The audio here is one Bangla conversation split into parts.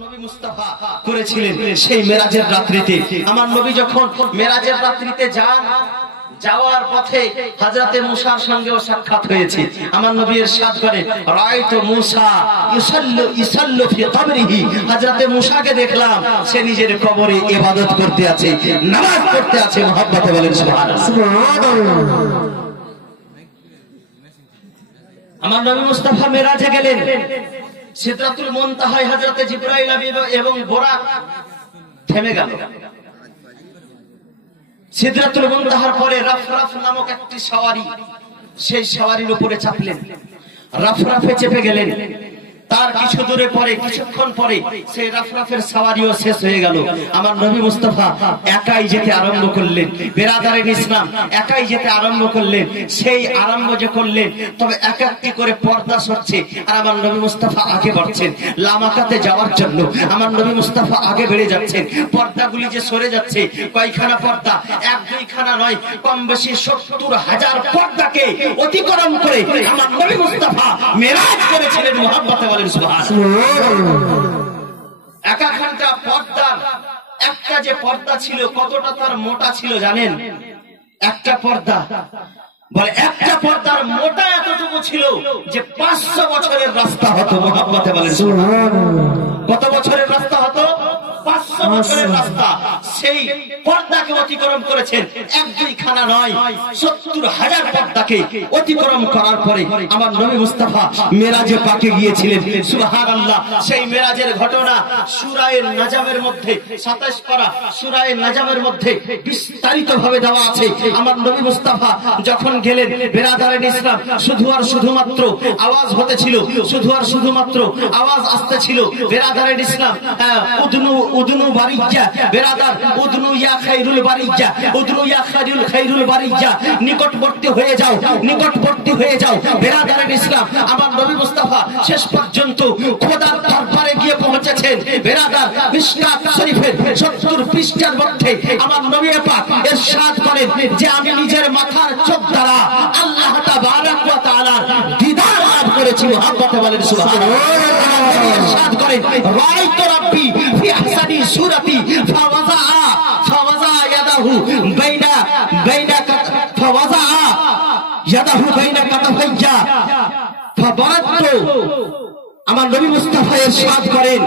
নবী মুস্তাফা করেছিলেন সেই মেরাজের রাত্রিতে। আমার নবী যখন মেরাজের রাত্রিতে যান, যাওয়ার পথে হযরতে মুসার সঙ্গেও সাক্ষাৎ হয়েছে। আমার নবী ইরশাদ করেন, রাআইতু মুসা ইসাল্লু ফি কবরিহি, হযরতে মুসাকে দেখলাম সে নিজের কবরে ইবাদত করতে আছে, নামাজ পড়তে আছে। মহব্বতে বলেন সুবহানাল্লাহ। আমার নবী মুস্তাফা মেরাজে গেলেন, সিদরাতুল মুনতাহায় হযরতে জিবরাইল এবং বুরাক থেমে গেল। সিদরাতুল মুনতাহার পরে রাফরাফ নামক একটি সওয়ারি, সেই সওয়ারির উপরে চাপলেন, রাফরাফে চেপে গেলেন। তার কিছু দূরে পরে, কিছুক্ষণ পরে সেই রাফরাফের সওয়ারিও শেষ হয়ে গেল। আমার নবী মুস্তাফা একাই যেতে আরম্ভ করলেন। বেরাদারিন ইসলাম একাই যেতে আরম্ভ করলেন। সেই আরম্ভ যে করলেন, তবে এক একটি করে পর্দা সরছে আর আমার নবী মুস্তাফা আগে বাড়ছেন লামাকাতে যাওয়ার জন্য। আমার নবী মুস্তাফা আগে বেড়ে যাচ্ছেন। পর্দাগুলি যে সরে যাচ্ছে, কয়খানা পর্দা, এক দুইখানা নয়, কম বেশি ৭০,০০০ পর্দাকে অতিক্রম করে আমার নবী মুস্তাফা মেরাজ করেছিলেন। মুহাব্বতে বলেন একাখানটা পর্দার একটা যে পর্দা ছিল, কতটা তার মোটা ছিল জানেন? একটা পর্দা বলে একটা পর্দার মোটা এতটুকু ছিল যে ৫০০ বছরের রাস্তা হতো। মুহাব্বতে বলেন কত বছরের রাস্তা হতো? ৫০০ বছরের রাস্তা। সেই পর্দাকে অতিক্রম করেছেন, এক দুইখানা নয়, ৭০,০০০ পর্দাকে অতিক্রম করার পরে আমার নবী মুস্তাফা মেরাজে পাকে গিয়েছিলেন। সুবহানাল্লাহ। সেই মেরাজের ঘটনা সূরা নাজমের মধ্যে ২৭ পারা সূরা নাজমের মধ্যে বিস্তারিত ভাবে দেওয়া আছে। আমার নবী মুস্তাফা যখন গেলেন, বেরাদারিন ইসলাম শুধু আর শুধুমাত্র আওয়াজ হতেছিল, শুধু আর শুধুমাত্র আওয়াজ আসতেছিল। বেরাদারিন ইসলাম উদনু বারিজা, বেরাদার উদনু ইয়া খায়রুল বারিজা, উদনু ইয়া খায়রুল বারিজা, নিকটবর্তী হয়ে যাও, নিকটবর্তী হয়ে যাও। বেরাদারিন ইসলাম আমার নবী মুস্তাফা শেষ পর্যন্ত খোদার দরবারে গিয়ে পৌঁছেছেন। বেরাদার মিশকাত শরীফের ৭০ পৃষ্ঠার মধ্যে আমার নবী পাক ইরশাদ করেন যে আমি নিজের মাথার চোখ দ্বারা আল্লাহ তাবারক ওয়া তাআলার দিদার লাভ করেছি। মুহাব্বতে বলেন সুবহানাল্লাহ। ইরশাদ করেন, রাআইতু রাব্বি ফি আহসানি সূরাতি ফাওয়াযা ইয়াদাহু বাইনা ফাওয়াযা ইয়াদাহু বাইনা কাতাফাইয়া ফাবারাতু। আমার নবী মুস্তাফা ইরশাদ করেন,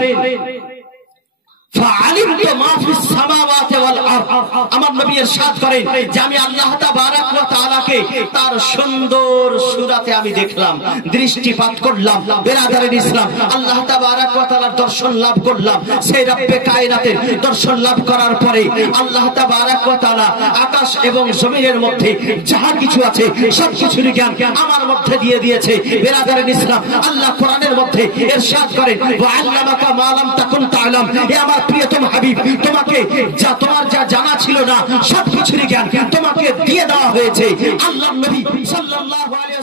ফাআলিমতু মা ফিস সামাওয়াতি ওয়াল আরদ। আমার নবী ইরশাদ করেন যে আমি আল্লাহ তাবারক ওয়া তাআলাকে তার সুন্দর সূরাতে আমি দেখলাম, দৃষ্টিপাত করলাম। বেরাদারিন ইসলাম আল্লাহ তাবারক ওয়া তাআলার দর্শন লাভ করলাম। সেই রব্বে কায়নাতের দর্শন লাভ করার পরে আল্লাহ তাবারক ওয়া তাআলা আকাশ এবং জমিনের মধ্যে যাহা কিছু আছে সবকিছুর জ্ঞান আমার মধ্যে দিয়ে দিয়েছে। বেরাদারিন ইসলাম আল্লাহ কোরআনের মধ্যে ইরশাদ করেন, ওয়া আল্লামাকা মা লাম তাকুন তা'লাম। হে আমার প্রিয়তম হাবিব, তোমাকে তোমার যা জানা ছিল না সবকিছুরই জ্ঞান তোমাকে দিয়ে দেওয়া হয়েছে। আল্লাহর নবী সাল্লাল্লাহু আলাইহি